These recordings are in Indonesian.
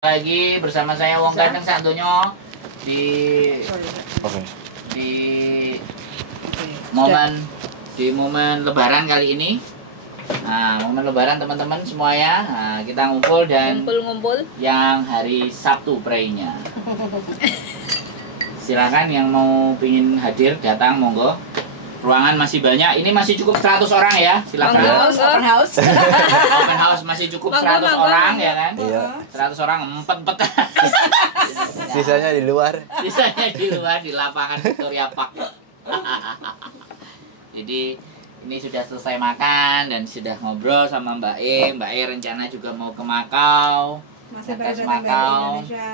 Lagi bersama saya Wong Ganteng Santonyo di momen Lebaran kali ini. Nah, momen Lebaran teman-teman semuanya. Nah, kita ngumpul dan ngumpul yang hari Sabtu praynya. Silakan yang mau pingin hadir datang monggo. Ruangan masih banyak. Ini masih cukup 100 orang ya. Silakan. Open house. Open house masih cukup 100 orang ya kan? Iya. 100 orang empet-empet. Sisanya di luar. Sisanya di luar di lapangan Victoria Park. Jadi ini sudah selesai makan dan sudah ngobrol sama Mbak E. Mbak E rencana juga mau ke Makau. Masih baru datang Makau. dari Indonesia.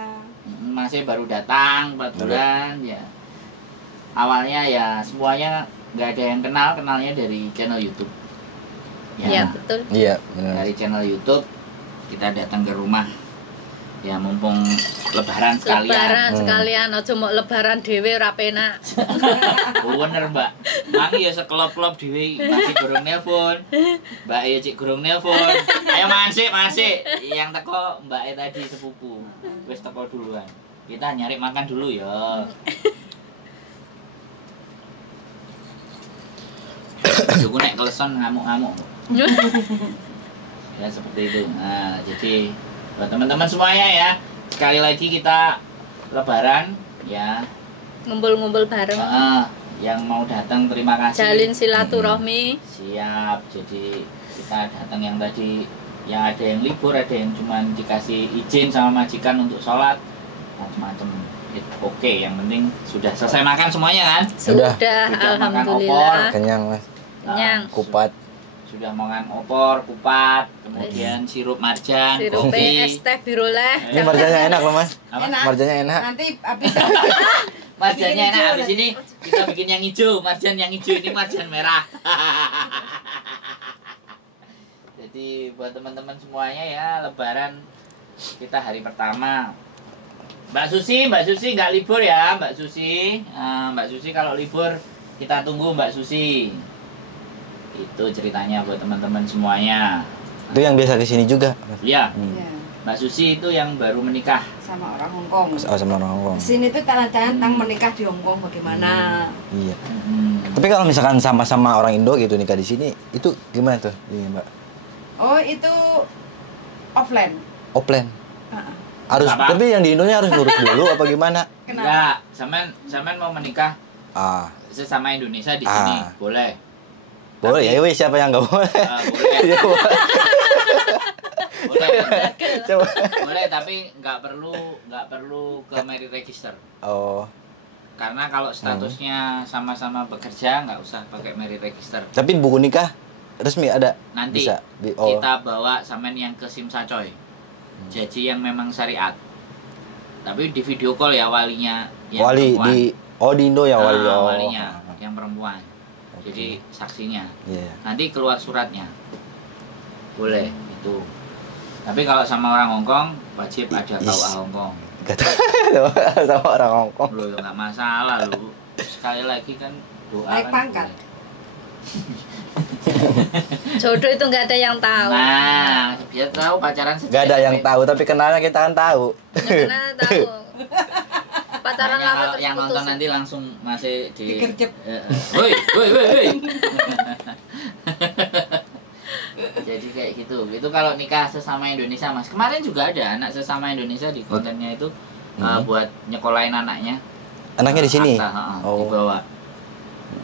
Masih baru datang 4 bulan ya. Awalnya ya semuanya nggak ada yang kenalnya dari channel YouTube. Iya, betul. Iya, benar. Dari channel YouTube kita datang ke rumah. Ya mumpung lebaran sekalian. Lebaran sekalian, aja mau lebaran dhewe ora penak. Bener, Mbak. Mangi ya sekelop-kelop dhewe masih gurung nelpon. Mbak E cik gurung nelpon. Ayo masih. Yang teko Mbak E tadi sepupu. Wis teko duluan. Kita nyari makan dulu ya. Aku nek keleson ngamuk-ngamuk. Ya seperti itu. Nah, jadi buat teman-teman semuanya ya, sekali lagi kita lebaran ya. Ngumpul-ngumpul bareng. Yang mau datang terima kasih. Jalin silaturahmi. Siap. Jadi kita datang yang tadi yang ada yang libur, ada yang cuma dikasih izin sama majikan untuk sholat, macam-macam. Oke, yang penting sudah selesai makan semuanya kan? Sudah, Sudah makan alhamdulillah. Kenyang, Mas. Kenyang. Kupat. Sudah makan opor, kupat, kemudian sirup marjan, Sirup kopi. es teh biru leh. Ini marjannya enak loh, Mas. Enak. Marjannya enak. Nanti habis Marjannya bikin enak, hijau, habis ini kita bikin yang hijau, marjan yang hijau ini marjan merah. Jadi buat teman-teman semuanya ya, lebaran kita hari pertama. Mbak Susi nggak libur ya, Mbak Susi. Mbak Susi kalau libur kita tunggu Mbak Susi. Itu ceritanya buat teman-teman semuanya. Itu yang biasa di sini juga. Iya, ya, Mbak Susi itu yang baru menikah. sama orang Hongkong. Oh, sama orang Hongkong. Di sini tuh tentang menikah di Hongkong bagaimana? Iya. Tapi kalau misalkan sama-sama orang Indo gitu nikah di sini, itu gimana tuh, ini, Mbak? Oh, itu offline. Offline. Heeh. Harus, Apa? tapi yang di Indonya harus ngurus dulu apa gimana? Enggak, sampean mau menikah Ah, sesama Indonesia di sini, boleh. boleh ya, weh, siapa yang nggak boleh? Boleh. Iya, boleh. Boleh. Coba. Boleh, tapi nggak perlu ke marriage register. Oh, Karena kalau statusnya sama-sama bekerja nggak usah pakai marriage register. tapi buku nikah resmi ada? Nanti Bisa. kita bawa sampean yang ke Sim Sacoy. Jadi yang memang syariat. Tapi di video call ya walinya yang Wali perempuan. di Indo ya wali. Oh. Walinya yang perempuan. Jadi saksinya. Iya. Nanti keluar suratnya. Boleh itu. Tapi kalau sama orang Hongkong wajib ada KUA Hongkong. Gak tahu sama orang Hongkong. Loh ya nggak masalah lu. Sekali lagi kan doa Naik kan pangkat. boleh. Jodoh itu nggak ada yang tahu. Nah, biar tahu pacaran sejak Gak ada yang SMP. tahu, tapi kenalnya kita kan tahu. Karena tahu. Pacaran Makanya lama kalau terus yang nonton putus. nanti langsung masih di Digercep. Woi. Jadi kayak gitu. Itu kalau nikah sesama Indonesia, Mas. Kemarin juga ada anak sesama Indonesia di kontennya itu buat nyekolahin anaknya. Anaknya di sini. Akta, dibawa.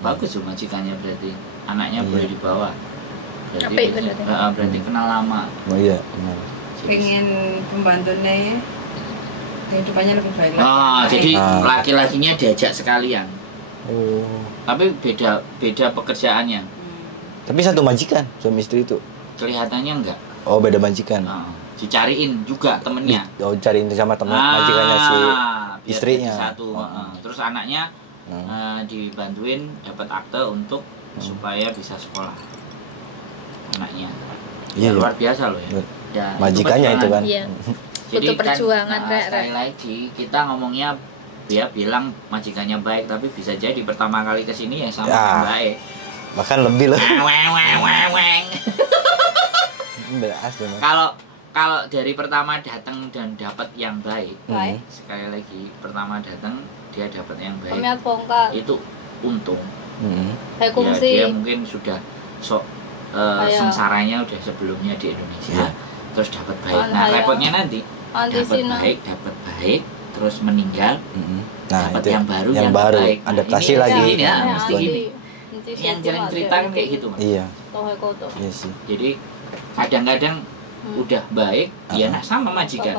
Bagus tuh majikannya berarti. Anaknya boleh dibawa. Apik bener. Berarti kenal lama. Oh iya, benar. Pengen pembantunya kehidupannya lebih baik lagi. Jadi Ah. laki-lakinya diajak sekalian. Oh. Tapi beda pekerjaannya. Tapi satu majikan, suami istri itu. Kelihatannya enggak. Oh, beda majikan. Dicariin juga temennya. Oh, cariin sama teman majikannya si biar istrinya. jadi satu. Oh. Terus anaknya dibantuin dapat akte untuk supaya bisa sekolah. Anaknya. Iya, Luar biasa loh ya. Iya. Ya, Majikannya itu kan. Iya. Jadi Butuh perjuangan, kan, Rek. sekali lagi kita ngomongnya dia bilang majikannya baik, tapi bisa jadi pertama kali kesini ya sama Ya. baik. Bahkan lebih loh. Weng. Beras deh, Mas. Kalau kalau dari pertama datang dan dapat yang baik, Baik. sekali lagi pertama datang dia dapat yang baik, Pemiat bongkar. itu untung. Kayak Ya, kungsi. dia mungkin sudah Kayak- sengsaranya udah sebelumnya di Indonesia, Iya. terus dapat baik. Kan Nah, kayak repotnya nanti Anti dapat baik, terus meninggal, Nah, dapat itu yang baru, yang baru, baik. Nah, adaptasi ini lagi. gini ya, Nah, mesti gini. Yang jalan cerita kan kayak gitu, Mas. Iya, Tohe koto. iya sih. Jadi kadang-kadang udah baik, ya nah sama majikan.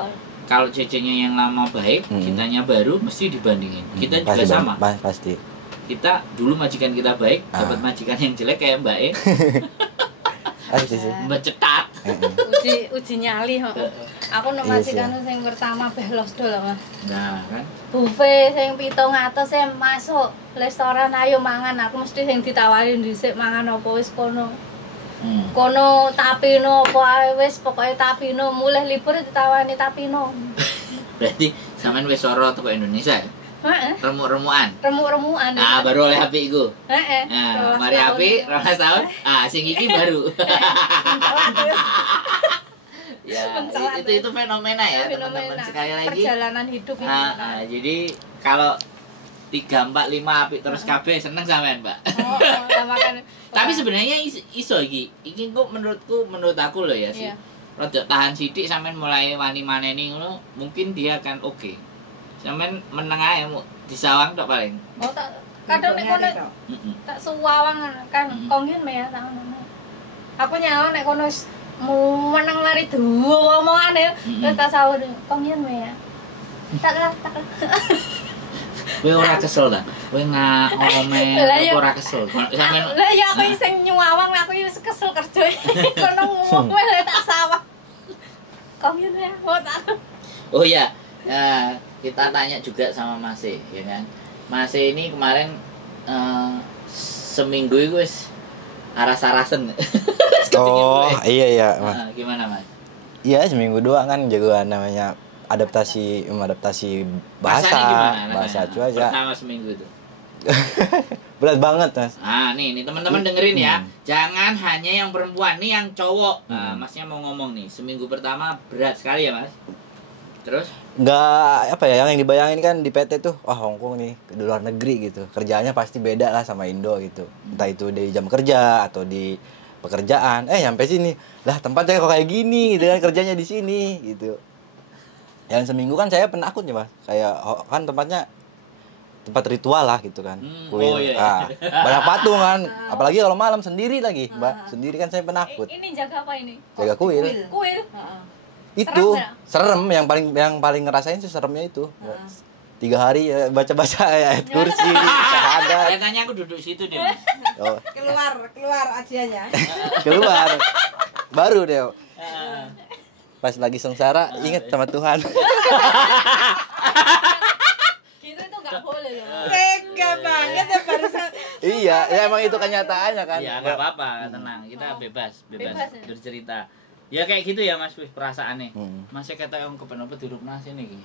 Kalau cecenya yang lama baik, kitanya baru, mesti dibandingin. Kita juga Pasti, sama. Pasti. Kita dulu majikan kita baik, dapat majikan yang jelek kayak Mbak E, Pasti sih. bercetat. Uji nyali kok. Aku nek Iya sih. majikan sing pertama belos do lho, Mas. Nah, kan. Buffet sing 700 saya masuk restoran ayo mangan, aku mesti sing ditawarin dhisik mangan apa wis kono. Kono tapino apa ae wis pokoke tapino, mulai libur ditawani tapino. Berarti sampean wis soro teko Indonesia ya? Heeh. Remuk-remukan. Remuk-remukan. Nah, baru oleh HP iku. Heeh. Nah, mari HP 12 tahun. Ah, sing iki baru. Ya, Mencelat, itu fenomena ya, teman-teman. fenomena Sekali lagi. perjalanan hidup ini. Jadi kalau 3, 4, 5 apik terus kabeh seneng sampean, Mbak. Oh, ya makan. Tapi sebenarnya iso iki. Iki kok menurut aku loh ya sih. Iya. Rada tahan sithik sampean mulai wani maneni ngono, mungkin dia akan oke. Sampean meneng ae disawang tok paling. Oh, tak kadang nek kono Heeh. tak suwawang kan kongin me ya tak ngono. Aku nyawa nek kono wis meneng lari duwe omongane terus tak sahur kongin me ya. Tak. Kowe ora kesel ta? Kowe ngomel Lah, ya. ora kesel. Sampean Lah ya aku sing nyuwawang aku wis kesel kerja. Kono ngomong wae tak sawang. Kongin me ya. Oh tak. Oh ya, kita tanya juga sama Mas E, ya kan? Mas E ini kemarin seminggu itu wis aras-arasen. Oh, iya, Mas. Gimana, Mas? Iya, seminggu doang kan jagoan namanya adaptasi bahasa, Rasanya gimana? bahasa Rasanya? cuaca. Pertama seminggu itu. Berat banget, Mas. Nih teman-teman dengerin ya. Jangan hanya yang perempuan, nih yang cowok. Masnya mau ngomong nih, seminggu pertama berat sekali ya, Mas. Terus? Nggak apa ya, yang dibayangin kan di PT tuh, wah Hongkong nih di luar negeri gitu. Kerjaannya pasti beda lah sama Indo gitu. Entah itu di jam kerja atau di pekerjaan. Nyampe sini, lah tempatnya kok kayak gini gitu kan, kerjanya di sini gitu. Yang seminggu kan saya penakut ya, Mas. Kayak kan tempatnya tempat ritual lah gitu kan. Oh, iya. Banyak patung kan. Apalagi kalau malam sendiri lagi, Mbak. Sendiri kan saya penakut. Ini jaga apa ini? Jaga kuil. Kuil. Itu Serem serem, yang paling ngerasain sih seremnya itu. 3 hari ya, baca-baca ayat kursi, syahadat. Saya tanya aku duduk situ deh, Mas. Oh, Keluar ajiannya. keluar. Baru deh. Pas lagi sengsara ingat sama Tuhan. Gitu itu nggak boleh loh. Tega banget ya barusan. Iya, ya emang itu kenyataannya kan. Iya, nggak apa-apa, tenang. Kita bebas Bebas ya? bercerita. Ya kayak gitu ya, Mas, wis perasaannya. Hmm. Mas kata yang kepenapa duduk nasi nih.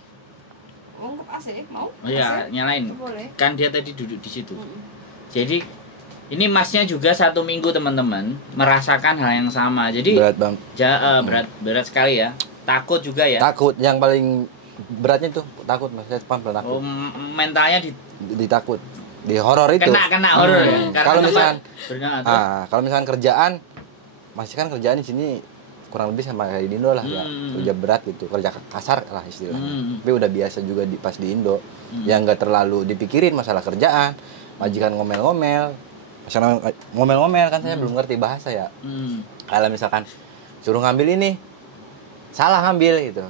Oh, AC mau? Oh iya, nyalain. Boleh. Kan dia tadi duduk di situ. Jadi ini Masnya juga 1 minggu teman-teman merasakan hal yang sama. Jadi Berat bang. berat sekali ya. Takut juga ya. Takut, yang paling beratnya tuh takut, Mas. Saya takut. Oh, mentalnya Ditakut. Di horor itu. kena horor ya. Karena Kalau tempat- misalkan benar. kalau misalkan kerjaan, masih kan kerjaan di sini kurang lebih sama kayak di Indo lah ya. Kerja berat gitu, kerja kasar lah istilahnya. Tapi udah biasa juga pas di Indo. Yang nggak terlalu dipikirin masalah kerjaan, majikan ngomel-ngomel. Masalah ngomel-ngomel kan saya belum ngerti bahasa ya. Kalau misalkan suruh ngambil ini, salah ngambil gitu.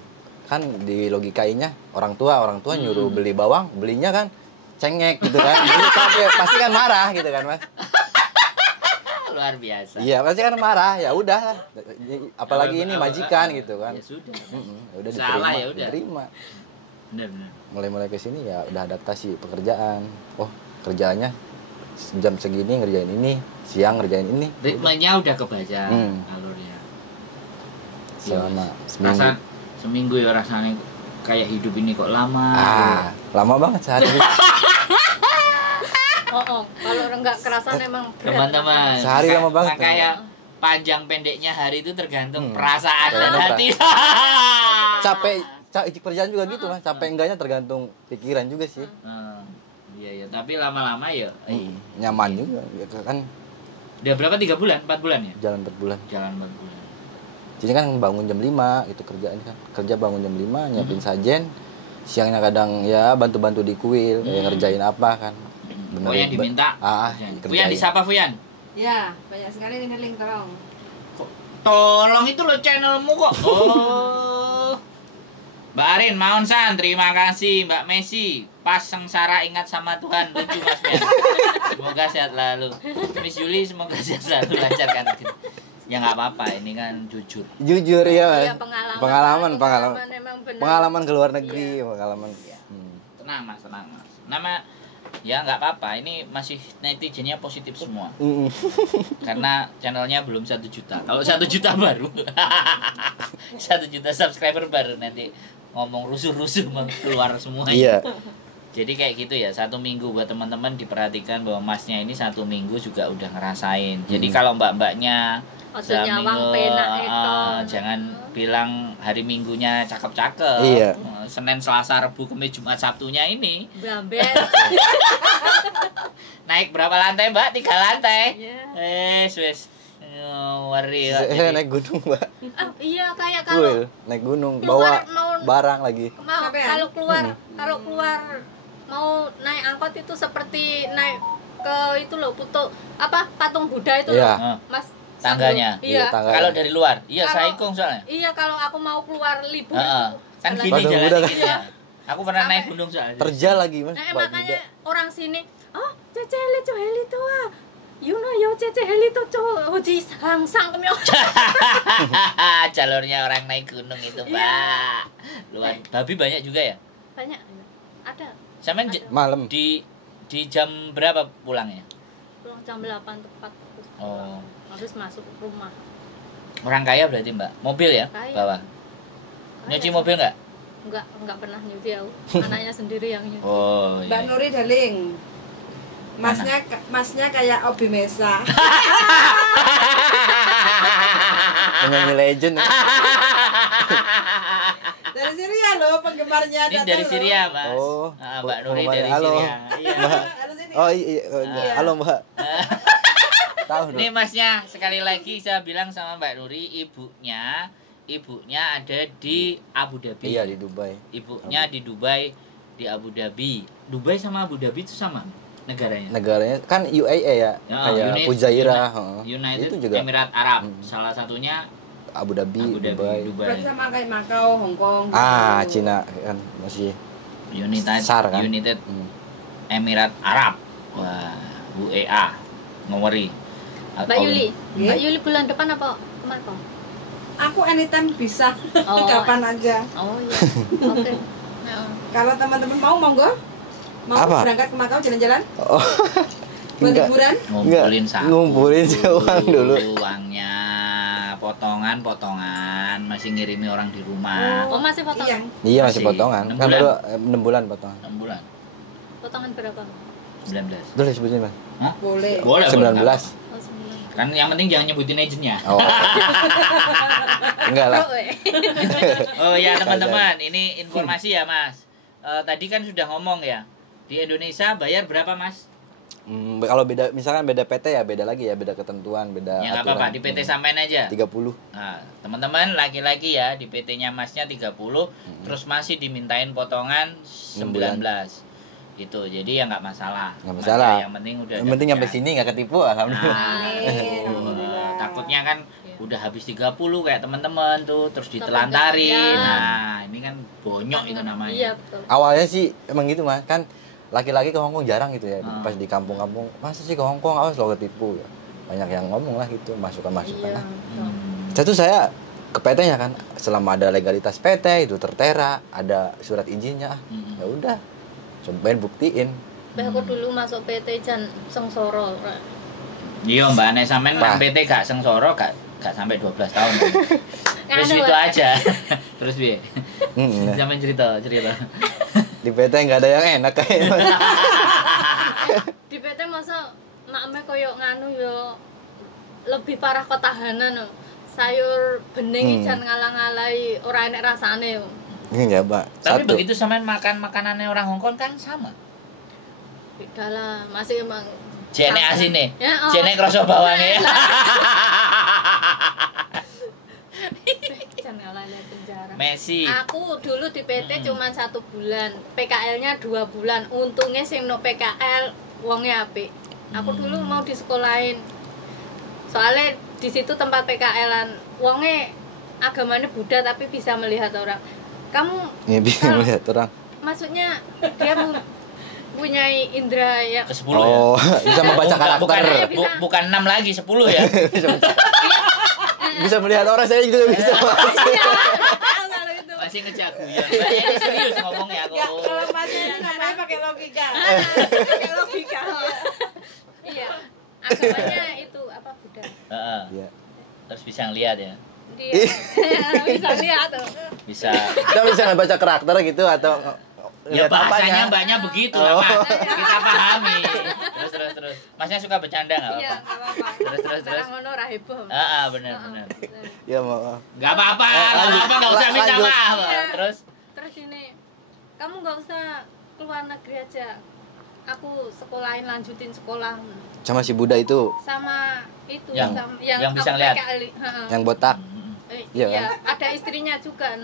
Kan di logikainya orang tua nyuruh beli bawang, belinya kan cengek gitu kan. Jadi pasti kan marah gitu kan, Mas. Luar biasa. Iya, pasti kan marah. Ya udah. Apalagi ini majikan gitu kan. Ya sudah. Ya udah Salah ya udah. diterima. Benar. Mulai ke sini ya udah adaptasi pekerjaan. Oh, kerjaannya jam segini ngerjain ini, siang ngerjain ini. Ritmenya udah kebaca alurnya. Selama Rasa seminggu ya rasanya kayak hidup ini kok lama. Lama banget sehari. Oh, kalau enggak kerasan emang berat. Teman-teman. Sehari lama banget. Kayak panjang pendeknya hari itu tergantung perasaan dan hati. Capek kerjaan juga gitu Mas, capek enggaknya tergantung pikiran juga sih. Iya, tapi lama-lama ya Nyaman juga ya kan. Udah berapa 3 bulan, 4 bulan ya? Jalan 4 bulan. Jalan 4 bulan. Jadi kan bangun jam 5 itu kerjaan kan. Kerja bangun jam 5 nyiapin sajen. Siangnya kadang ya bantu-bantu di kuil, kayak ngerjain apa kan. Fuyan diminta. Fuyan disapa Fuyan? Ya, banyak sekali link tolong. Tolong itu lo channelmu kok. Oh. Mbak Arin, Maun San, terima kasih. Mbak Messi, pas sengsara ingat sama Tuhan. Lucu Mas Mian. Semoga sehat lalu. Miss Yuli, semoga sehat selalu, lancarkan. Ya nggak apa-apa, ini kan jujur. Jujur ya Mas. Iya, pengalaman emang benar. Pengalaman ke luar negeri, pengalaman. Tenang Mas. Nama ya nggak apa-apa, ini masih netizennya positif semua. Karena channelnya belum 1 juta. Kalau 1 juta baru 1 juta subscriber baru nanti ngomong rusuh-rusuh keluar semua. Iya. Jadi kayak gitu ya, 1 minggu buat teman-teman diperhatikan bahwa masnya ini 1 minggu juga udah ngerasain. Jadi kalau mbak-mbaknya jangan bilang hari Minggunya cakep-cakep. Iya. Senin, Selasa, Rabu, Kamis, Jumat, Sabtunya ini Bamben. naik berapa lantai Mbak? 3 lantai. Iya. Wes. Worry. Naik gunung Mbak. Iya kayak kalau naik gunung keluar, bawa barang lagi. Kalau keluar mau naik angkot itu seperti naik ke itu loh patung Buddha itu loh Mas. Tangganya. Iya. Kalau dari luar. Iya, saikung soalnya. Iya, kalau aku mau keluar libur kan gini jalan dikitnya. Aku pernah naik gunung soalnya. Terjal lagi Mas. Makanya orang sini, "Oh, Cece heli to heli to. You know yo Cece heli to hoji sang kemyo." Jalurnya orang naik gunung itu, Pak. Luar babi banyak juga ya? Banyak. Ada. Sampai malam di jam berapa pulangnya? Pulang jam 8 tepat. Oh. Harus masuk rumah. Orang kaya berarti Mbak? Mobil ya? Kaya. Bawa? Nyuci mobil nggak? Enggak pernah nyuci aku. Anaknya sendiri yang nyuci. Oh, Mbak iya. Nuri Daling. Masnya kayak Obi Mesa. penyanyi legend ya. Dari Syria loh penggemarnya. Ini dari Syria, Mas. Oh. Mbak Nuri dari halo. Syria. Iya. Halo sini. Oh iya. Halo Mbak. Tahu dong. Ini Masnya sekali lagi saya bilang sama Mbak Nuri, ibunya ada di Abu Dhabi. Iya, di Dubai. Ibunya di Dubai, di Abu Dhabi. Dubai sama Abu Dhabi itu sama negaranya. Negaranya kan UAE ya, kayak Fujairah. United itu juga Emirat Arab. Salah satunya Abu Dhabi, Dubai. Berarti sama kayak Makau, Hong Kong. Cina kan masih United kan? United Emirat Arab. Wah, UEA. Ngeri. Mbak Yuli bulan depan apa kemana? Aku anytime bisa. Oh. Kapan aja. Oh iya. Oke. Kalau teman-teman mau monggo. Mau Apa? berangkat ke Makau jalan-jalan? Oh. Buat Enggak. liburan? Ngumpulin saku. Ngumpulin uang dulu. Uangnya potongan masih ngirimi orang di rumah. Oh, masih potongan? Iya, masih Masih. potongan. 6 Kan bulan. baru 6 bulan potongan. 6 bulan. Potongan berapa? 19. Boleh sebutin, Mas? Hah? Boleh. Boleh. 19. Oh, 9. Kan yang penting jangan nyebutin agentnya. Oh. Enggak lah. Oh ya teman-teman, ini informasi ya Mas. Tadi kan sudah ngomong ya. Di Indonesia bayar berapa Mas? Kalau beda, misalkan beda PT ya beda lagi ya, beda ketentuan, beda Ya nggak apa-apa, di PT sampean aja. 30. Nah, teman-teman laki-laki ya, di PT-nya Masnya 30, terus masih dimintain potongan 19. Gitu. Jadi ya nggak masalah. Nggak masalah. Yang penting udah Yang penting sampai sini nggak ketipu, alhamdulillah. Alhamdulillah. Takutnya kan udah habis 30 kayak teman-teman tuh, terus ditelantarin. Nah, ini kan bonyok itu namanya. Iya, betul. Awalnya sih emang gitu Mas, kan laki-laki ke Hongkong jarang gitu ya. Pas di kampung-kampung, masa sih ke Hongkong, awas lo ketipu ya. Banyak yang ngomong lah gitu, masukan-masukan lah. Satu saya ke PT-nya kan, selama ada legalitas PT itu tertera, ada surat izinnya, ya udah, cobain buktiin. Aku dulu masuk PT Jan Sengsoro. Iya Mbak, nek sampean nang PT gak sengsoro gak sampai 12 tahun. Terus itu aja. Terus piye? Sampean cerita. Di PT nggak ada yang enak kayaknya. Di PT masa makme koyo nganu yo lebih parah ketahanan. Sayur bening jan ngalang-alai ora enek rasane. Iya, Mbak. Tapi Satu. begitu sampean makan makanannya orang Hongkong kan sama. Beda lah, masih emang Jene asine. Ya, oh. Jene kroso bawane. Jan ngalang-alai penjara. Messi. Aku dulu di PT cuma 1 bulan, PKL-nya 2 bulan. Untungnya sing no PKL wonge apik. Aku dulu mau disekolahin. Soalnya di situ tempat PKL-an wonge agamanya Buddha tapi bisa melihat orang. Kamu Iya, bisa kalau- melihat orang. maksudnya dia mempunyai indera yang Ke-10 Oh, ya. bisa membaca Bukan, karakter. bukan 6 lagi, 10 ya. Bisa melihat orang, saya juga bisa. kalau itu. Masih ngejagoan. Mbak ini serius ngomongnya kok. Ya, kalau masih itu namanya pakai logika. Pakai logika. Iya. Agamanya itu apa Buddha. Heeh. Iya. Terus bisa ngeliat ya. Dia bisa lihat tuh. Bisa. Kita bisa ngebaca karakter gitu atau Ya lihat bahasanya apanya. mbaknya begitu lah, Oh. Pak. Kita pahami. Terus. Masnya suka bercanda enggak Iya, apa-apa? enggak apa-apa. Terus. Sekarang ngono ra heboh. Heeh, benar. Ya, maaf. Enggak apa-apa, Lanjut. enggak usah minta Lanjut. maaf. Iya. Terus Terus ini, kamu nggak usah keluar negeri aja. Aku sekolahin lanjutin sekolah Sama si Buddha itu sama itu Yang- sama, yang bisa aku ngeliat. PKL, heeh. yang botak. Iya Iya, ada istrinya juga.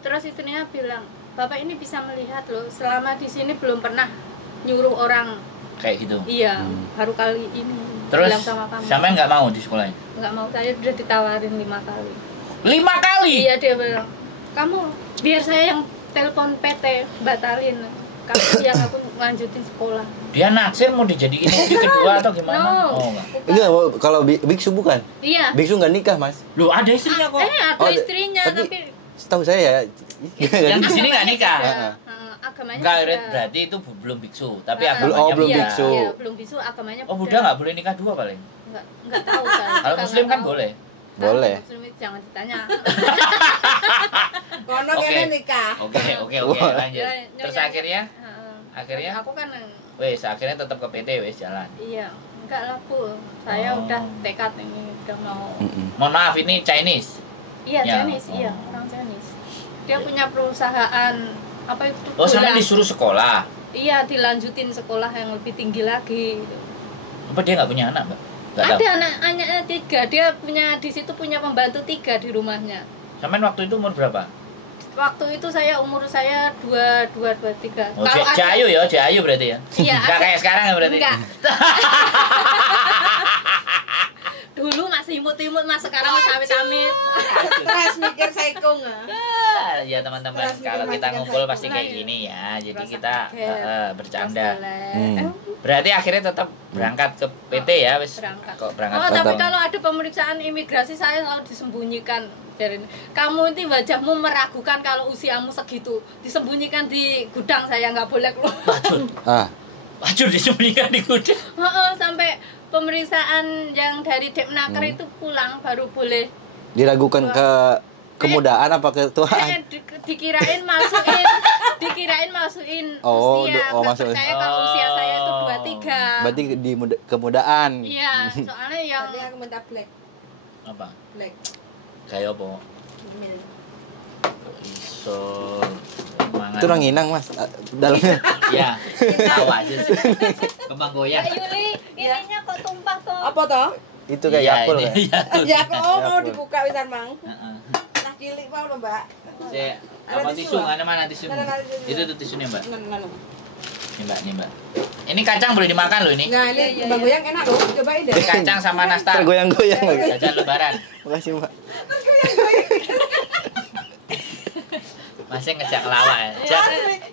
Terus istrinya bilang, "Bapak ini bisa melihat loh. Selama di sini belum pernah nyuruh orang." kayak gitu. Iya, baru kali ini Terus bilang sama kamu. sampean enggak mau di sekolahnya? Nggak mau, saya udah ditawarin 5 kali. 5 kali. Iya, dia bilang, "Kamu biar saya yang telepon PT batalin. Kamu yang aku lanjutin sekolah." Dia naksir mau dijadiin istri kedua atau gimana? No. Oh, enggak. Enggak, kalau biksu bukan. Iya. Biksu nggak nikah, Mas. Loh, ada istrinya kok. Ada Oh, istrinya tapi Setahu saya ya. Yang di sini nggak nikah. Heeh, agamanya Enggak, beda. berarti itu belum biksu, tapi Heeh. agamanya Oh, belum Buddha. biksu. Iya, belum biksu, agamanya Oh, Buddha nggak boleh nikah 2 paling. Enggak tahu saya. Kalau Juga muslim nggak kan tahu. boleh. Boleh. Kalau muslim itu jangan ditanya. Kono Oke. kene nikah. Oke, Wah. lanjut. Ya, Terus ya, akhirnya Heeh. Akhirnya? Aku kan akhirnya tetap ke PT jalan. iya, enggak lah Bu. Saya Oh. udah tekad ini udah mau. Mohon maaf, ini Chinese. Iya, Ya. Chinese, iya, orang Chinese. Dia punya perusahaan apa itu? Oh, sampai bola. disuruh sekolah. Iya, dilanjutin sekolah yang lebih tinggi lagi. Gitu. Apa dia nggak punya anak, Mbak? Nggak tahu. Ada anaknya 3. Dia punya di situ punya pembantu 3 di rumahnya. Sampean waktu itu umur berapa? Waktu itu umur saya 23. Oh, Jayu ya, Jayu berarti ya. Iya, Nggak ada- kayak sekarang ya berarti. Enggak. Dulu masih imut-imut, Mas, sekarang wis amit-amit. Terus mikir saikung. Ya teman-teman, Terus kalau mikir kita majikan ngumpul saya. pasti kayak gini ya. Jadi Rasa kita kaget. bercanda. Hmm. Berarti akhirnya tetap berangkat ke PT ya, wis. Berangkat. Kok berangkat? Oh, ke tapi PT? kalau ada pemeriksaan imigrasi saya selalu disembunyikan. Jadi, kamu itu wajahmu meragukan kalau usiamu segitu. Disembunyikan di gudang, saya nggak boleh keluar. Wajur, Ah, wajur disembunyikan di gudang. Sampai pemeriksaan yang dari Depnaker itu pulang baru boleh. diragukan ke kemudaan apa ketuaan? Dikirain masukin Oh, usia. oh, Nggak masuk. percaya kalau usia saya itu Oh. 23. Berarti di kemudaan. Iya, soalnya yang Tadi aku minta black. Apa? Black. Kayak apa? Mil. Iso mangan. Itu ranginang, Mas. Dalamnya. Ya, tahu aja sih. Kembang goyang. Mbak Yuli, ininya kok tumpah toh? Apa toh? Itu kayak Iya, Yakul ini ya. Yakult. Ya kok mau Yapul. dibuka wisan Mang. Heeh. Nah cilik mau lho, Mbak. Saya Ada apa tisu, tisu? Mbak? Mana tisu? Ada tisu. Itu tuh tisunya, Mbak. Nah. Nih, Mbak. Ini kacang boleh dimakan loh ini. Nah, ini Bang Goyang enak loh. Cobain deh. Ini kacang sama nastar. Tergoyang-goyang lagi. Jajan lebaran. Makasih, Mbak. Masih ngejak lawak ya.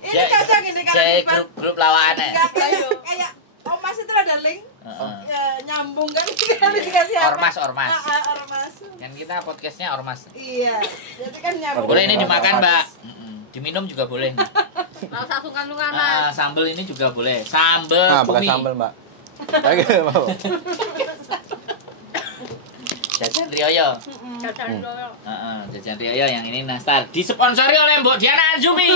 Ini kacang ini kalau Saya dimakan. grup lawakan ya. Enggak kayak Omas itu ada link. Heeh. Ya, nyambung kan kali dikasih apa? Ormas. Ormas. Kan kita podcastnya ormas. Iya. Jadi kan nyambung. Boleh ini dimakan, Mbak. Diminum juga boleh. Mau sasukan-sasukan, Mas. Sambel ini juga boleh. Sambel Nah, pakai cumi. sambal, Mbak. Lagi mau. Jajan Rioyo. Jajan dulu. Jajan Rioyo yang ini nastar. Disponsori oleh Mbok Diana Anjumi.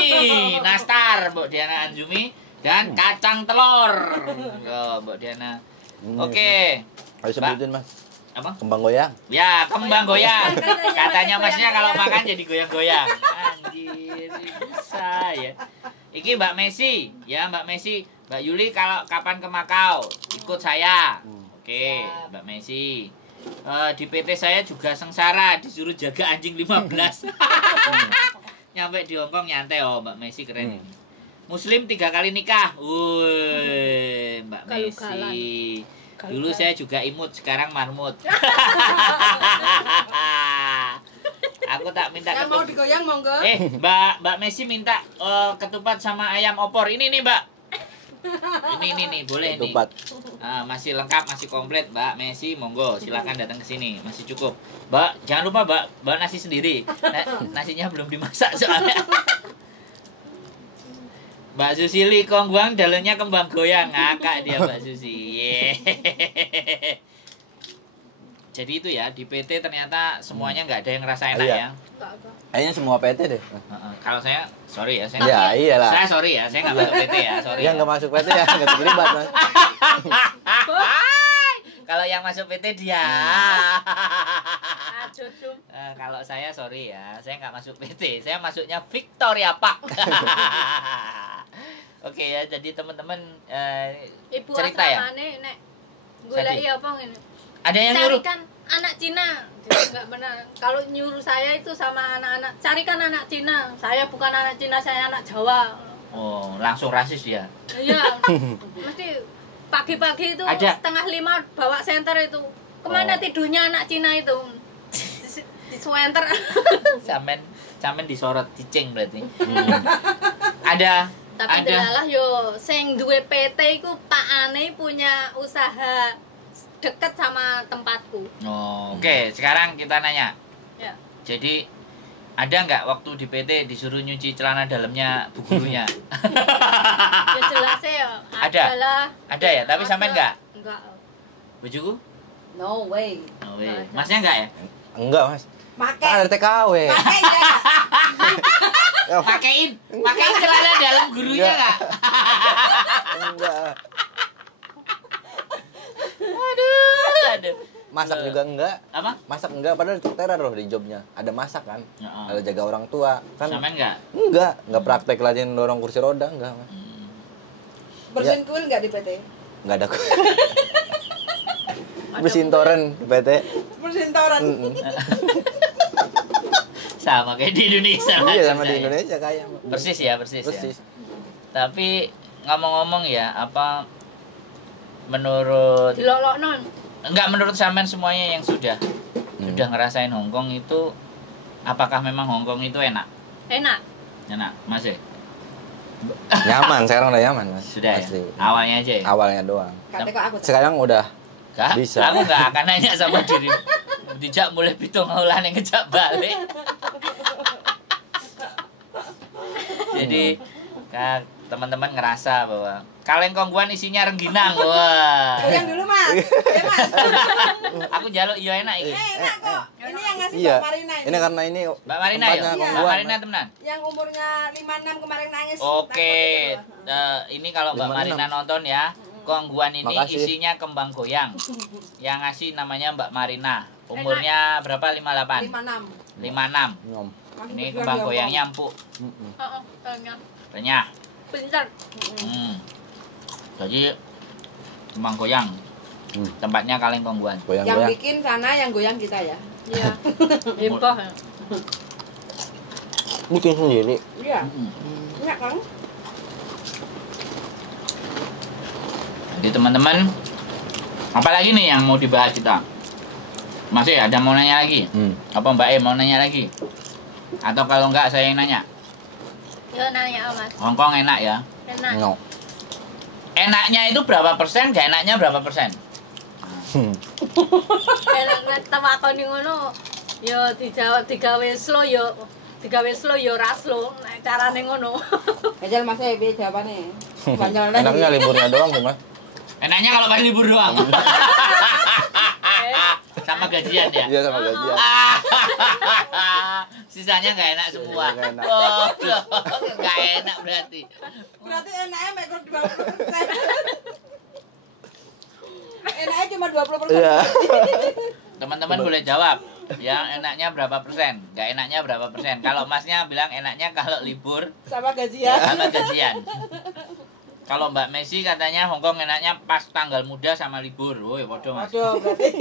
Nastar Mbok Diana Anjumi dan kacang telur. Yo, Mbok Diana. Oke. Ayo sebutin, Mas. Apa? Kembang goyang. Ya, kembang goyang. Katanya masnya kalau makan jadi goyang-goyang. Anjir, bisa ya. Iki Mbak Messi, ya Mbak Messi. Mbak Yuli kalau kapan ke Makau, ikut saya. Oke, Mbak Messi. Di PT saya juga sengsara, disuruh jaga anjing 15. Nyampe di Hongkong nyantai, oh Mbak Messi keren. Muslim 3 kali nikah. Wuih, Mbak Messi. Dulu saya juga imut, sekarang marmut. Aku tak minta Yang mau digoyang monggo. Mbak Messi minta ketupat sama ayam opor. Ini nih, Mbak. Ini nih, boleh ketupat. Nih. Masih lengkap, masih komplit, Mbak Messi. Monggo, silakan datang ke sini. Masih cukup. Mbak, jangan lupa, Mbak nasi sendiri. Nasinya belum dimasak soalnya. Mbak Susili Kongguang dalamnya kembang goyang, ngakak dia Mbak Susi. Jadi itu ya, di PT ternyata semuanya nggak ada yang ngerasa enak ya. Kayaknya semua PT deh. Kalau saya, sorry ya, saya ya, iyalah. Saya sorry ya, saya nggak masuk PT ya, sorry. Yang nggak masuk PT ya, nggak terlibat Mas. Kalau yang masuk PT dia. Kalau saya sorry ya, saya nggak masuk PT, saya masuknya Victoria Park. Oke ya, jadi teman-teman Ibu cerita ya. Nek goleki apa ngene. Ada yang nyuruh. Carikan anak Cina. Enggak benar. Kalau nyuruh saya itu sama anak-anak, carikan anak Cina. Saya bukan anak Cina, saya anak Jawa. Oh, langsung rasis dia. Iya. Mesti pagi-pagi itu Ada. 4:30 bawa senter itu. Kemana tidurnya anak Cina itu? Di senter. Sampean disorot cicing berarti. Ada. Tapi delalah yo sing duwe PT iku Pak Ane punya usaha deket sama tempatku. Oh, oke. Sekarang kita nanya. Ya. Jadi ada nggak waktu di PT disuruh nyuci celana dalamnya bu gurunya? Ya jelas ya. Ada. Ada ya, tapi sampean nggak? Enggak. Bojoku? No way. Oh, Masnya nggak ya? Enggak Mas. Make. Kan ada TKW. Make ya. Pakein celana dalam gurunya nggak? Enggak. Aduh. Masak juga enggak. Apa? Masak enggak, padahal teror loh di jobnya. Ada masak kan? Ada jaga orang tua. Kan Sampean nggak? enggak praktek latihan dorong kursi roda enggak, Mas. Bersihin kuil nggak di PT? Enggak ada. Bersihin toren di PT. Bersihin toren. Sama kayak di Indonesia. Iya, sama di Indonesia kayak. Persis ya. Persis. Tapi ngomong-ngomong ya, apa menurut Diloloknon. enggak menurut sampean semuanya yang sudah ngerasain Hongkong itu, apakah memang Hongkong itu enak? Enak. Mas ya? Nyaman, sekarang udah nyaman, Mas. Sudah pasti. ya? Awalnya aja ya? Awalnya doang. Kata kok aku. Sekarang udah Kak, bisa. Aku nggak akan nanya sama diri. Dijak mulai pitung ulah yang ngejak balik. Jadi teman-teman ngerasa bahwa kaleng kongguan isinya rengginang. Wah. Goyang dulu Mas. Ya Mas. Aku jaluk iya enak ini. Enak kok. Ini yang ngasih Iya. Mbak Marina ini. Ini karena ini Mbak Marina ya? tempatnya Mbak Kongguan, Marina Mas. temenan. Yang umurnya 56 kemarin nangis. Oke. Takut Ini kalau Mbak 56. Marina nonton ya. Kongguan ini Makasih. isinya kembang goyang. Yang ngasih namanya Mbak Marina. Umurnya berapa? 58. 56. 56. Nyom. Ini kembang goyangnya empuk. Heeh, tanya. Renyah. Pintar. Jadi kembang goyang. Tempatnya kaleng kongguan. Yang Goyang-goyang. bikin sana, yang goyang kita ya. Iya. Heboh. Bikin sendiri. Iya. Enak kan? Jadi teman-teman, apalagi nih yang mau dibahas kita? Masih ada mau nanya lagi? Apa Mbak E mau nanya lagi? Atau kalau enggak saya yang nanya? Ya nanya Mas. Hongkong enak ya? Enak. No. Enaknya itu berapa persen? Gak enaknya berapa persen? Enak temakoni ngono. Ya dijawab digawe slow yo ora slow. Nek carane ngono. Kajal Mas Ebe jawabannya. Banyak Enaknya liburnya doang sih, Mas. Enaknya kalau pas libur doang. Sama gajian ya? Iya, sama gajian. Sisanya nggak enak semua. Nggak enak. Oh, nggak enak berarti. Berarti enaknya mekor 20%. Enaknya cuma 20%. Iya. Teman-teman boleh jawab. Yang enaknya berapa persen? Gak enaknya berapa persen? Kalau masnya bilang enaknya kalau libur Sama gajian. sama gajian. Kalau Mbak Messi katanya Hongkong enaknya pas tanggal muda sama libur. Woi, podo Mas. Waduh, berarti.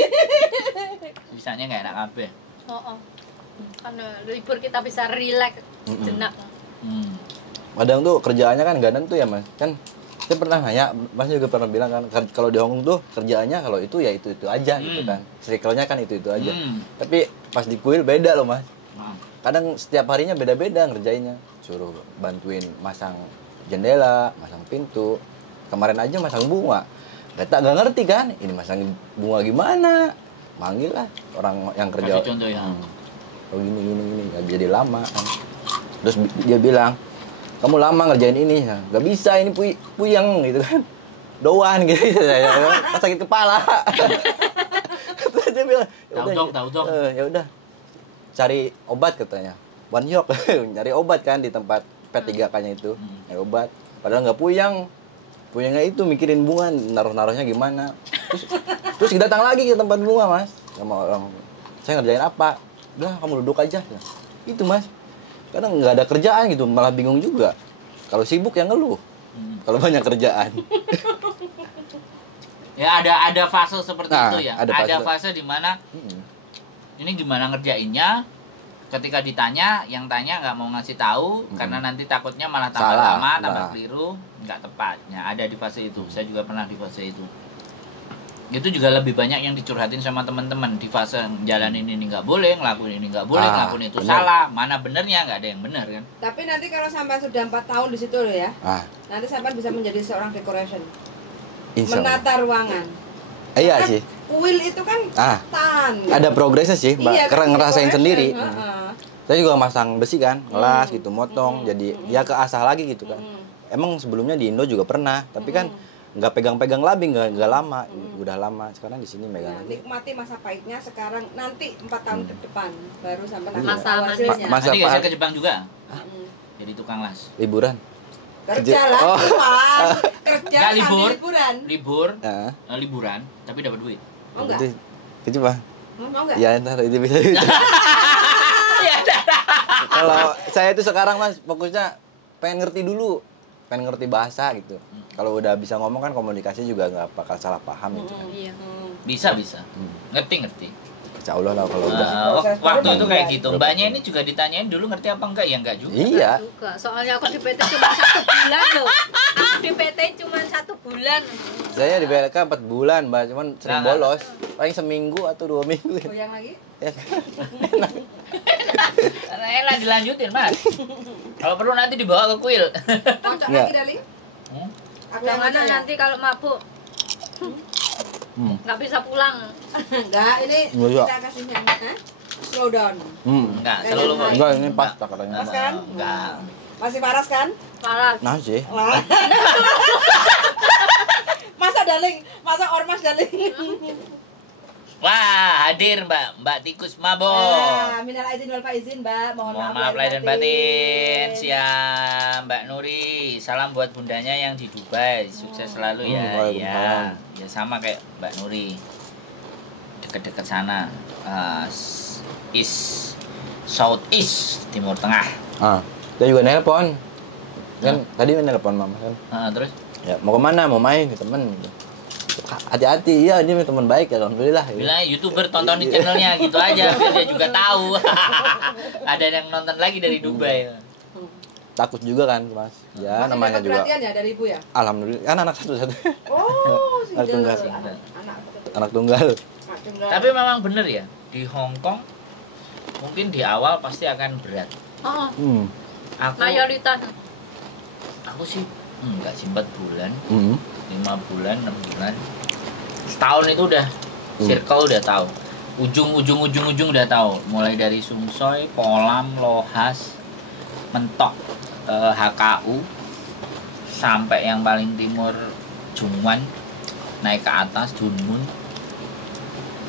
Bisanya nggak enak kabeh. Oh. Karena libur kita bisa relax sejenak. Kadang tuh kerjaannya kan ganan tuh ya Mas. Kan saya pernah nanya, Mas juga pernah bilang kan kalau di Hongkong tuh kerjaannya kalau itu ya itu aja gitu kan. Circle-nya kan itu aja. Tapi pas di kuil beda loh Mas. Kadang setiap harinya beda-beda ngerjainnya. Suruh bantuin masang jendela, masang pintu. Kemarin aja masang bunga. Gak ngerti kan, ini masang bunga gimana? Manggil lah orang yang kerja. Kasih contoh ya. Oh gini, gak jadi lama kan. Terus dia bilang, kamu lama ngerjain ini, gak bisa ini puyeng gitu kan, doan gitu, saya sakit kepala. Dia bilang, Tahu dong. Ya udah, cari obat katanya, One Yok, nyari obat kan di tempat P3K-nya itu, nyari obat, padahal nggak puyengnya itu mikirin bunga, naruhnya gimana, terus datang lagi ke tempat bunga Mas, sama orang, saya ngerjain apa, udah kamu duduk aja, itu Mas. Kadang nggak ada kerjaan gitu, malah bingung juga. Kalau sibuk ya ngeluh. Kalau banyak kerjaan. Ya ada fase seperti itu ya. Ada fase di mana ini gimana ngerjainnya. Ketika ditanya, yang tanya nggak mau ngasih tahu karena nanti takutnya malah tambah lama, tambah keliru, nggak tepat. Ya, ada di fase itu. Saya juga pernah di fase itu. Itu juga lebih banyak yang dicurhatin sama teman-teman di fase jalanin ini nggak boleh, ngelakuin ini nggak boleh, ngelakuin itu bener. salah, mana benernya, nggak ada yang bener kan. Tapi nanti kalau sampai sudah 4 tahun di situ loh ya, nanti sampai bisa menjadi seorang decoration, menata ruangan. Iya Kan sih. Kuil itu kan tan. Ada progresnya sih, Mbak. Iya, Karena ngerasain decoration, sendiri. heeh. Saya juga masang besi kan, ngelas gitu, motong, jadi dia keasah lagi gitu kan. Emang sebelumnya di Indo juga pernah, tapi kan nggak pegang-pegang labing, nggak lama, udah lama. Sekarang di sini megang Nah, lagi. nikmati masa pahitnya sekarang, nanti 4 tahun ke depan baru sampai nanti Masa tahu hasilnya. Masa Nanti nggak apa? saya ke Jepang juga. Jadi tukang las. Liburan. Kerja lah, Oh. Tuhan. Kerja Nggak sambil libur. liburan. Liburan, tapi dapat duit. Mau nggak? Itu Pak. Mau nggak? Ya ntar itu bisa. Kalau saya itu sekarang Mas fokusnya pengen ngerti dulu, pengen ngerti bahasa gitu. Kalau udah bisa ngomong kan komunikasi juga nggak bakal salah paham gitu. Iya. Bisa. Ngerti. Insya Allah lah kalau udah. Waktu itu kayak gitu. Mbaknya ini juga ditanyain dulu ngerti apa enggak, ya enggak juga. Iya. Juga. Soalnya aku di PT cuma 1 bulan loh. Aku di PT cuma 1 bulan. Saya di BLK 4 bulan, Mbak, cuman sering bolos. Paling seminggu atau 2 minggu. Goyang lagi? Ya. Enak dilanjutin, Mas. Kalau perlu nanti dibawa ke kuil. Kocok Nggak. lagi, Dali? Ada Jangan aja ya? nanti kalau mabuk nggak bisa pulang. Enggak, ini Nggak. kita kasih yang slow down. Enggak, selalu kok. Enggak, ini pas katanya. Pas kan? Enggak. Masih paras kan? Parah. Nah sih. Wah. Masa Daling? Masa ormas Daling? Wah, hadir Mbak Tikus Mabok. Minal aizin wal faizin, Mbak. Mohon maaf lahir dan batin. Siap, Mbak Nuri. Salam buat bundanya yang di Dubai. Sukses selalu ya. Waalaikumsalam. Ya sama kayak Mbak Nuri. Dekat-dekat sana. South East, Timur Tengah. Saya juga nelpon. Kan tadi nelpon Mama kan. Terus Ya, mau kemana? Mau main ke temen gitu. Hati-hati, iya dia teman baik ya, alhamdulillah. bilang YouTuber tonton di channelnya gitu aja, biar dia juga tahu. Ada yang nonton lagi dari Dubai. Takut juga kan, Mas. Ya, Masih namanya dapat juga. perhatian ya dari ibu ya? Alhamdulillah, kan anak satu-satu. Oh, Anak tunggal. Anak Tunggal. tunggal. Tapi memang bener ya, di Hong Kong mungkin di awal pasti akan berat. Oh, Aku mayoritas. sih enggak sih 4 bulan, 5 bulan, 6 bulan. Setahun itu udah circle udah tahu. Ujung udah tahu. Mulai dari Sumsoi, Polam, Lohas, mentok HKU sampai yang paling timur Jungwan, naik ke atas Dunmun.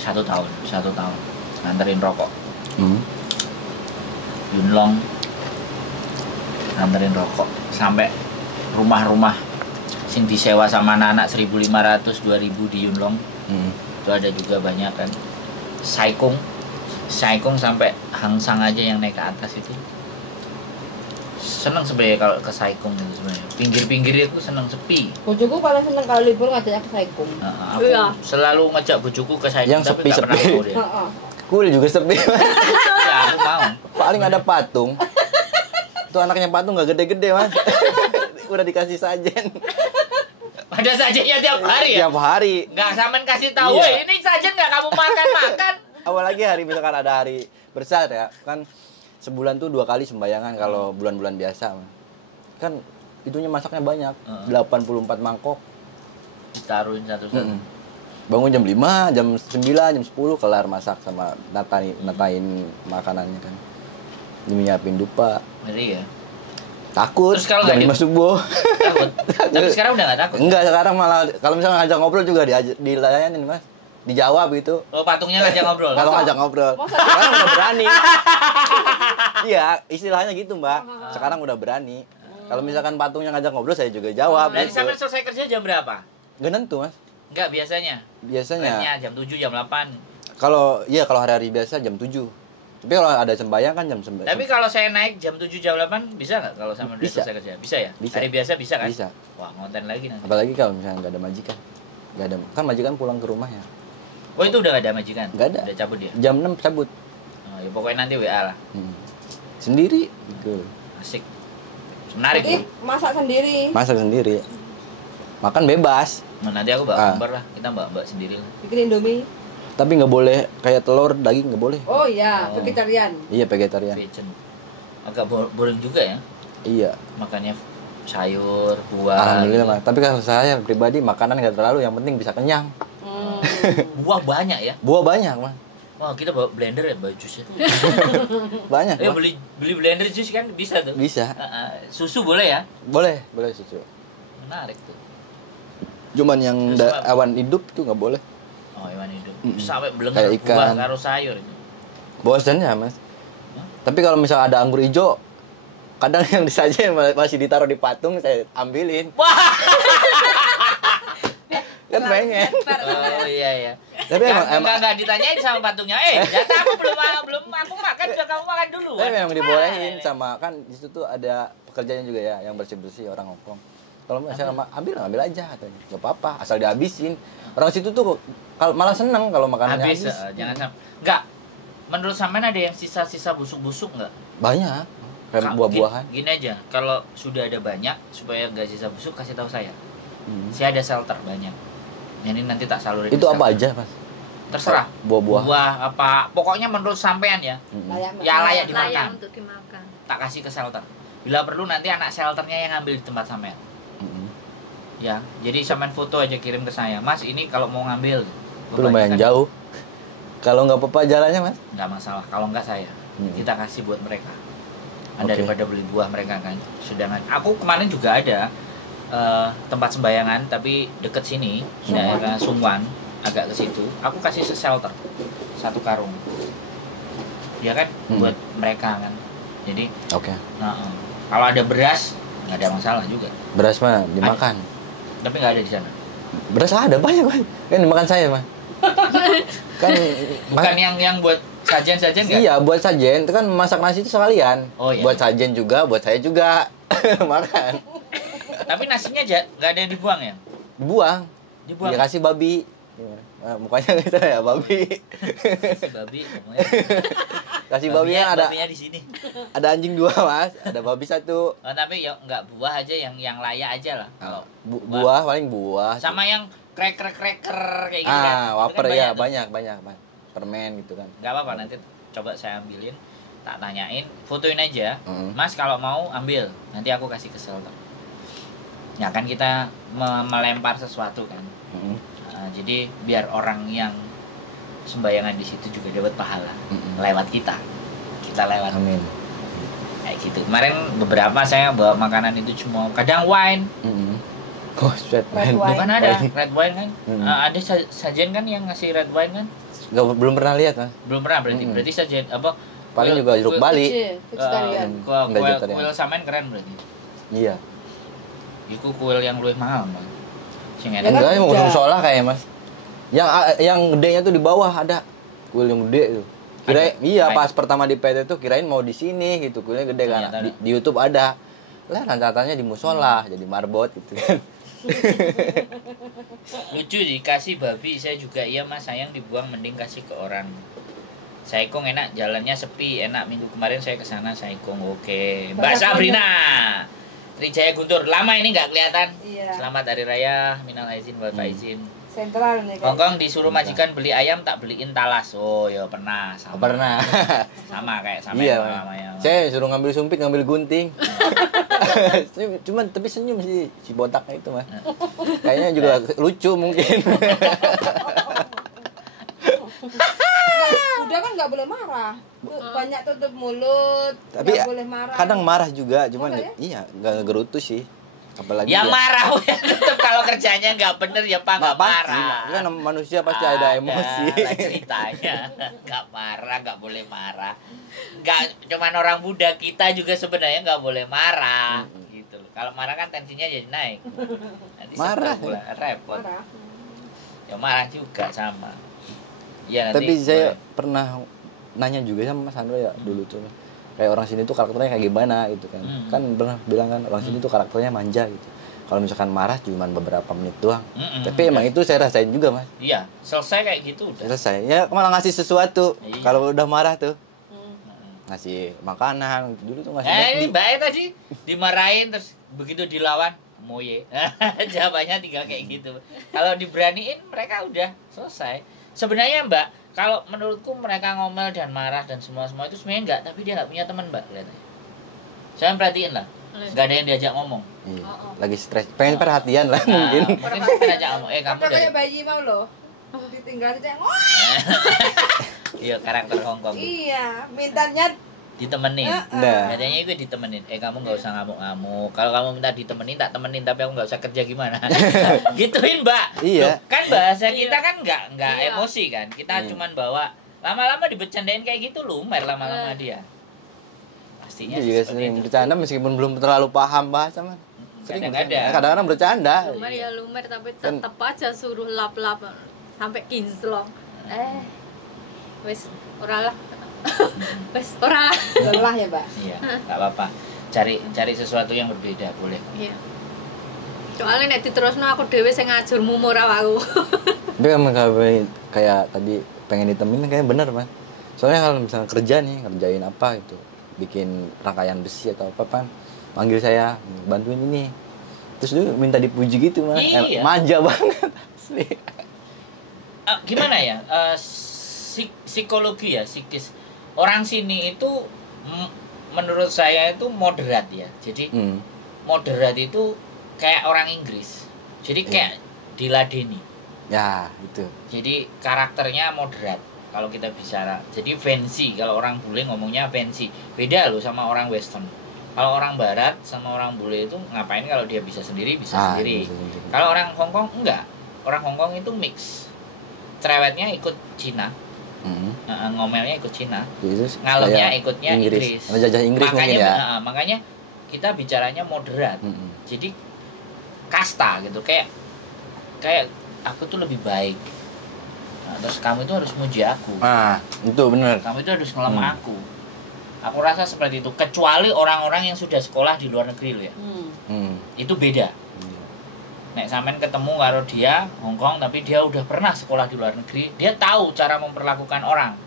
1 tahun nganterin rokok. Yunlong nganterin rokok sampai rumah-rumah sing disewa sama anak-anak 1.500 2.000 di Yunlong. Itu ada juga banyak kan. Saikung sampai Hang Sang aja yang naik ke atas itu. Seneng sebenarnya kalau ke Saikung itu sebenarnya. Pinggir-pinggirnya aku seneng sepi. Bojoku paling seneng kalau libur ngajaknya ke Saikung. Aku selalu ngajak bojoku ke Saikung yang tapi sepi-sepi. nggak pernah mau dia. Kul juga sepi. Ya, aku mau. Paling ada patung. Tuh anaknya patung nggak gede-gede mas. Udah dikasih sajen. Ada sajennya tiap hari ya? Tiap hari. Nggak sampean kasih tahu, Iya. "Woi, ini sajen nggak kamu makan?" Apalagi hari misalkan ada hari besar ya, kan sebulan tuh 2 kali sembayangan kalau bulan-bulan biasa. Kan itunya masaknya banyak, 84 mangkok. Ditaruhin satu-satu. Bangun jam 5, jam 9, jam 10 kelar masak sama natain makanannya kan. Nyiapin dupa. Ngeri ya? Takut Terus kalau jam nggak 5 subuh. Takut. Tapi sekarang udah nggak takut. Enggak, sekarang malah kalau misalnya ngajak ngobrol juga dilayanin Mas. Dijawab gitu. Oh, patungnya ngajak ngobrol. Kalau ngajak ngobrol. Sekarang udah berani. Iya, istilahnya gitu, Mbak. Sekarang udah berani. Kalau misalkan patungnya ngajak ngobrol saya juga jawab. Dari gitu. sampai selesai kerja jam berapa? Nggak nentu, Mas. Enggak, biasanya. Biasanya. Biasanya jam 7, jam 8. Kalau hari-hari biasa jam 7. Tapi kalau ada sembahyang kan jam 9. Tapi kalau saya naik jam 7, jam 8 bisa nggak kalau sama dia Bisa. selesai kerja? Bisa ya? Bisa. Hari biasa bisa kan? Bisa. Wah, ngonten lagi nanti. Apalagi kalau misalnya nggak ada majikan. Nggak ada. Kan majikan pulang ke rumah ya. Oh, itu udah nggak ada majikan? Nggak ada. Udah cabut dia? Jam 6 cabut. Oh, ya pokoknya nanti WA lah. Sendiri gitu. Asik. Menarik. Jadi Ya? masak sendiri. Masak sendiri. Makan bebas. Nah, nanti aku bawa gambar lah. Kita mbak sendiri lah. Bikin Indomie. Tapi nggak boleh kayak telur, daging nggak boleh. Oh iya, Oh. vegetarian. Iya, vegetarian. Vegan. Agak boring juga ya. Iya. Makannya sayur, buah. Alhamdulillah, Mas. Tapi kalau saya pribadi makanan nggak terlalu, yang penting bisa kenyang. Buah banyak ya. Buah banyak, Mas. Wah, kita bawa blender ya, bawa jus ya. Banyak, Mas. beli blender jus kan bisa tuh. Bisa. Susu boleh ya? Boleh susu. Menarik tuh. Cuman yang Terus awan hidup tuh nggak boleh. Oh, hewan hidup. Sampai belenggu Kayak ikan. buah karo sayur. Bosannya, Mas. Tapi kalau misal ada anggur hijau, kadang yang disajikan masih ditaruh di patung, saya ambilin. Wah. Kan pengen. Oh iya. Tapi emang Enggak ditanyain sama patungnya. Jatah aku belum aku makan, udah kamu makan dulu. tapi memang dibolehin sama, kan di situ tuh ada pekerjanya juga ya, yang bersih-bersih orang Hongkong. Kalau misalnya ambil aja katanya. Enggak apa-apa, asal dihabisin. Orang situ tuh malah seneng kalau makanannya habis. Jangan sampai. Enggak. Menurut sampean ada yang sisa-sisa busuk-busuk enggak? Banyak. Kayak buah-buahan. Gini aja, kalau sudah ada banyak supaya enggak sisa busuk kasih tahu saya. Saya ada shelter banyak. Jadi nanti tak salurin. Itu apa aja, Mas? Terserah. Buah-buah. Buah apa, pokoknya menurut sampean ya. Layak dimakan. Layak untuk dimakan. Tak kasih ke shelter. Bila perlu nanti anak shelternya yang ngambil di tempat sampean. Ya, jadi sampean foto aja kirim ke saya. Mas, ini kalau mau ngambil. Itu lumayan jauh. Kalau nggak apa-apa jalannya, Mas? Nggak masalah. Kalau nggak saya, kita kasih buat mereka. Daripada beli buah mereka kan. Sedangkan aku kemarin juga ada tempat sembayangan tapi deket sini, daerah Sungwan, agak ke situ. Aku kasih shelter 1 karung. Ya kan, buat mereka kan. Jadi, kalau ada beras nggak ada masalah juga. Beras mah dimakan. Tapi nggak ada di sana. Beras ada banyak, Mas. Kan dimakan saya, Mas. Kan bukan yang buat sajen-sajen nggak? Iya, buat sajen. Itu kan masak nasi itu sekalian. Oh, iya. Buat sajen juga, buat saya juga. Makan. Tapi nasinya aja nggak ada yang dibuang ya? Dibuang. Dibuang. Dikasih babi. Mukanya gitu ya, babi. Kasih babi pokoknya. Kasih babinya ada. Babinya di sini. Ada anjing 2, Mas. Ada babi 1. Oh, tapi ya nggak buah aja yang layak aja lah. Kalau buah paling buah. sama yang cracker kayak gitu kan. Wafer Itu kan ya, banyak banyak, Mas. Permen gitu kan. nggak apa-apa, nanti coba saya ambilin, tak tanyain, fotoin aja. Mas kalau mau ambil, nanti aku kasih ke shelter. Ya kan kita melempar sesuatu kan. Jadi biar orang yang sembayangan di situ juga dapat pahala lewat kita lewat. Amin. Kayak gitu. Kemarin beberapa saya bawa makanan itu cuma kadang wine. Oh, red wine. Bukan ada red wine kan? Ada sajen kan yang ngasih red wine kan? Belum pernah lihat, Mas. Belum pernah berarti. Berarti sajen apa? Paling juga jeruk Bali. Vegetarian. Kuil samen keren berarti. Iya. Iku kuil yang luwih mahal, Bang. Sing Enggak, yang sholah kayak, Mas. Yang gedenya tuh di bawah ada kuil yang gede tuh. Kirain iya pas pertama di PT tuh kirain mau di sini gitu, kuilnya gede kan. Di YouTube ada. Lah rencatannya di musola jadi marbot gitu kan. Lucu sih, kasih babi saya juga iya Mas, sayang dibuang mending kasih ke orang. Saikong enak, jalannya sepi, enak. Minggu kemarin saya ke sana Saikong. Oke. Mbak Sabrina. Trijaya Guntur, lama ini nggak kelihatan. Iya. Selamat Hari Raya, minal aizin wal faizin. Sentral nih. Hongkong disuruh majikan beli ayam tak beliin talas. Oh ya pernah. Sama. Pernah. Sama kayak sama iya, yang saya suruh ngambil sumpit, ngambil gunting. Cuman tapi senyum sih si botaknya itu mah. Kayaknya juga lucu mungkin. Udah kan nggak boleh marah. Banyak tutup mulut. Tapi nggak boleh marah. kadang marah juga, cuman ya? iya nggak gerutu sih. Apalagi ya marah tetap kalau kerjanya nggak bener ya Pak nggak marah. Kan manusia pasti ada emosi. Lah ceritanya nggak marah, nggak boleh marah. Nggak cuman orang Buddha, kita juga sebenarnya nggak boleh marah gitu loh. Kalau marah kan tensinya jadi naik. Nanti marah repot. Marah. Ya marah juga sama. Ya, nanti tapi saya pernah nanya juga sama Mas Andro ya dulu tuh. Kayak orang sini tuh karakternya kayak gimana gitu kan. Kan pernah bilang kan orang sini tuh karakternya manja gitu. Kalau misalkan marah cuma beberapa menit doang. Tapi emang itu saya rasain juga Mas. Iya, selesai kayak gitu udah. Selesai. Ya malah ngasih sesuatu. Iya. Kalau udah marah tuh. Ngasih makanan. Dulu tuh ngasih Ini Mbak tadi dimarahin terus begitu dilawan moye. Jawabannya tinggal kayak gitu. Kalau diberaniin mereka udah selesai. Sebenarnya Mbak, kalau menurutku mereka ngomel dan marah dan semua itu sebenarnya enggak, tapi dia nggak punya teman Mbak kelihatannya. Saya perhatiin lah, nggak ada yang diajak ngomong. Iya. Lagi stres, pengen perhatian lah mungkin. Mungkin saya ajak ngomong, kamu Apa dari kayak bayi mau loh. Ditinggal aja. Iya karakter Hongkong. Iya, mintanya Ditemenin. Nah. Katanya itu ditemenin. Kamu nggak usah ngamuk-ngamuk. Kalau kamu minta ditemenin, tak temenin, tapi aku nggak usah kerja gimana? Gituin Mbak. Iya. Loh, kan bahasa kita kan nggak Iya. emosi kan. Kita cuman bawa lama-lama dibercandain kayak gitu lumer lama-lama dia. Pastinya Itu juga seperti sering itu. bercanda meskipun belum terlalu paham bahasa mah. Sering Kadang-kadang. bercanda. Kadang-kadang bercanda. Lumer ya lumer, tapi tetep aja suruh lap-lap sampai kinclong. Wes ora lah. Wes ora lah. lelah ya, Mbak. Iya, nggak apa-apa. Cari sesuatu yang berbeda boleh. Iya. Soalnya nek diterusno aku dhewe sing ngajur mumur aku. Tapi emang kayak tadi pengen ditemenin kayak bener Mas. Soalnya kalau misalnya kerja nih, ngerjain apa gitu, bikin rangkaian besi atau apa kan, manggil saya bantuin ini. Terus dia minta dipuji gitu Mas. Iya. Manja banget asli. Gimana ya? Psikologi ya, psikis. Orang sini itu menurut saya itu moderat ya. Jadi moderat itu kayak orang Inggris. Jadi kayak diladeni. Ya, itu. Jadi karakternya moderat kalau kita bicara. Jadi fancy, kalau orang bule ngomongnya fancy. Beda loh sama orang western. Kalau orang barat sama orang bule itu ngapain kalau dia bisa sendiri, bisa sendiri. Kalau orang Hongkong enggak. Orang Hongkong itu mix. Cerewetnya ikut Cina. Ngomelnya ikut Cina. Ngalemnya ikutnya Inggris. Jajah Inggris makanya, mungkin ya. Makanya kita bicaranya moderat. Jadi kasta gitu, kayak aku tuh lebih baik. Nah, terus kamu itu harus muji aku. Nah, itu benar. Kamu itu harus ngelem aku. Aku rasa seperti itu. Kecuali orang-orang yang sudah sekolah di luar negeri loh ya. Itu beda. Nek sampean ketemu karo dia Hongkong tapi dia udah pernah sekolah di luar negeri, dia tahu cara memperlakukan orang.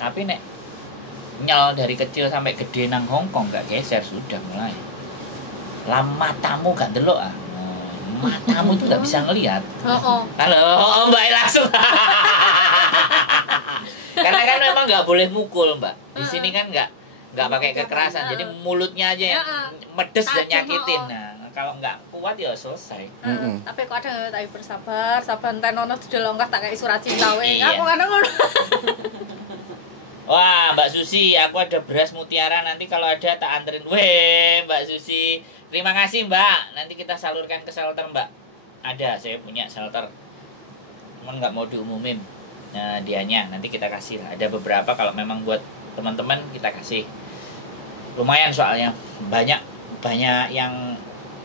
Tapi nek nyel dari kecil sampai gede nang Hongkong gak geser sudah mulai. Matamu gak delok ah. Matamu tuh gak bisa ngelihat. Halo, Mbak langsung. Karena kan memang nggak boleh mukul Mbak. Di sini kan nggak pakai kekerasan. Jadi mulutnya aja yang medes dan nyakitin. Nah, kalau nggak kuat ya selesai. Tapi kok ada tapi bersabar, sabar enten ono didelongkah tak kayak surat cinta wae. Iya. Aku kadang ngono. Wah, Mbak Susi, aku ada beras mutiara, nanti kalau ada tak anterin. Weh, Mbak Susi. Terima kasih, Mbak. Nanti kita salurkan ke shelter, Mbak. Ada, saya punya shelter. Cuman nggak mau diumumin. Nah, dianya nanti kita kasih lah. Ada beberapa kalau memang buat teman-teman kita kasih. Lumayan soalnya banyak yang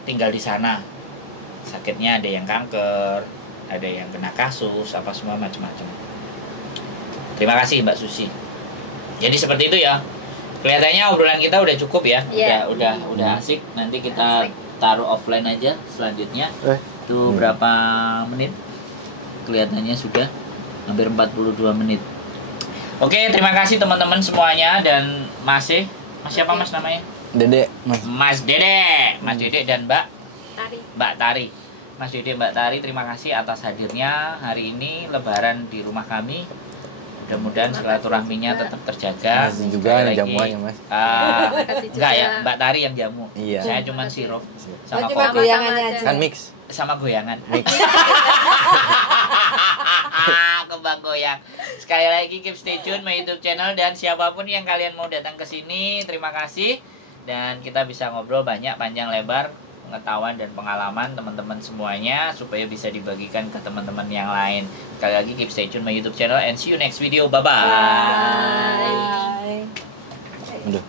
tinggal di sana. Sakitnya ada yang kanker, ada yang kena kasus, apa semua macam-macam. Terima kasih Mbak Susi. Jadi seperti itu ya. Kelihatannya obrolan kita udah cukup ya. Udah asik. Nanti kita taruh offline aja selanjutnya. Itu berapa menit? Kelihatannya sudah hampir 42 menit. Oke, terima kasih teman-teman semuanya dan siapa Mas namanya? Dede, Mas Dede dan Mbak Tari. Mas Dede, Mbak Tari, terima kasih atas hadirnya hari ini Lebaran di rumah kami. Mudah-mudahan silaturahminya tetap terjaga. Makasih juga jamuannya, Mas. Enggak ya, Mbak Tari yang jamu. Iya. Saya cuma sirup sama cuma goyangannya aja. Kan mix. Sama goyangan. Mix. Kembang goyang. Sekali lagi keep stay tune my YouTube channel dan siapapun yang kalian mau datang ke sini, terima kasih dan kita bisa ngobrol banyak panjang lebar pengetahuan dan pengalaman teman-teman semuanya supaya bisa dibagikan ke teman-teman yang lain. Sekali lagi keep stay tune my YouTube channel and see you next video. Bye bye. Aduh.